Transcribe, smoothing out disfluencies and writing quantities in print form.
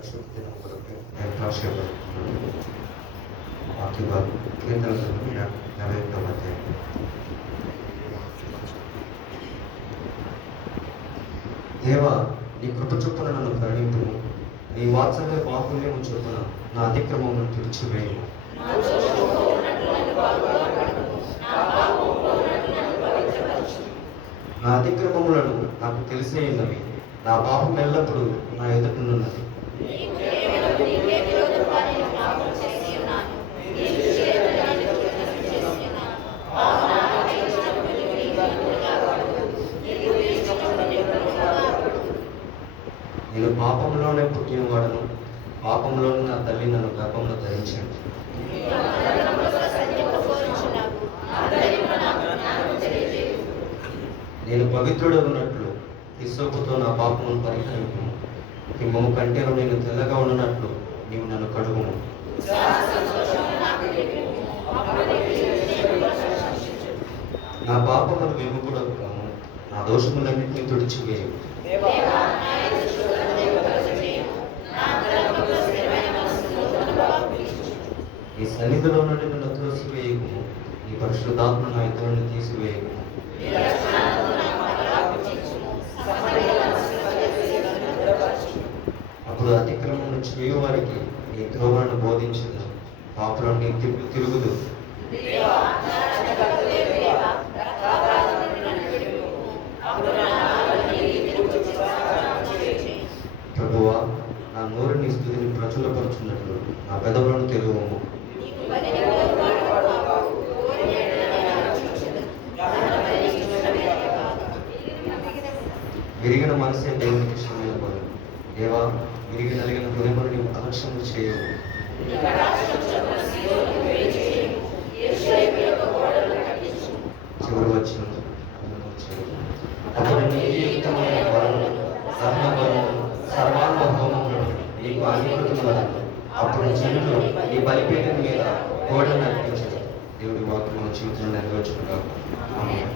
పరిశుద్ధ దినం కొరకు ప్రకాశపడుతున్నాడు. వాక్య భాగం కీర్తన గ్రంథం 51వ అధ్యాయం. దేవా, నీ కృప చొప్పున నన్ను కరుణింపుము, నీ వాత్సల్య బాహుల్యము చొప్పున నా అతిక్రమమును తుడిచివేయుము. నా అతిక్రమములను నాకు తెలిసే ఉన్నవి, నా పాపం ఎల్లప్పుడూ నా ఎదుటనున్నది. నేను పాపంలోనే పుట్టినవాడను, పాపంలోనే నా తల్లి నన్ను గర్భంలో ధరించండి. నేను పవిత్రుడగున్నట్లు హిస్సోపుతో నా పాపమును పరిహరింపు. హిమము కంటేను నేను తెల్లగా ఉన్నట్లు నీవు నన్ను కడుగుము. నా పాపమును విముకుడకుము, నా దోషములన్నింటినీ తుడిచివేయు. నీ సన్నిధిలో నుండి నన్ను త్రోసివేయము, నీ పరిశుద్ధాత్మ నా ఇద్దరు నుండి తీసివేయము. అప్పుడు అతిక్రమం చేయు వారికి నీ త్రోవలను బోధించదు, పాపులను నీ తిరుగుదు. ప్రభువా, నా నోరు నీ స్థుతిని ప్రచురపరుచున్నట్లు నా పెదవులను తెరువము. విరిగిన మనసే దేవునికి ఇష్టమైన పని. దేవా, విరిగి నలిగిన హృదయమును నీవు అలక్ష్యం చేయవు. చివరి వచ్చిన అప్పుడు నీయుక్తమైన వరము, సర్వబలము, సర్వానుభవములను నీకు అంగీకృతమను. అప్పుడు జనులు నీ బలిపీఠం మీద కోడలు అర్పించారు. దేవుడి వాక్యం మన జీవితంలో నెరవేర్చుకుంటాం. ఆమేన్.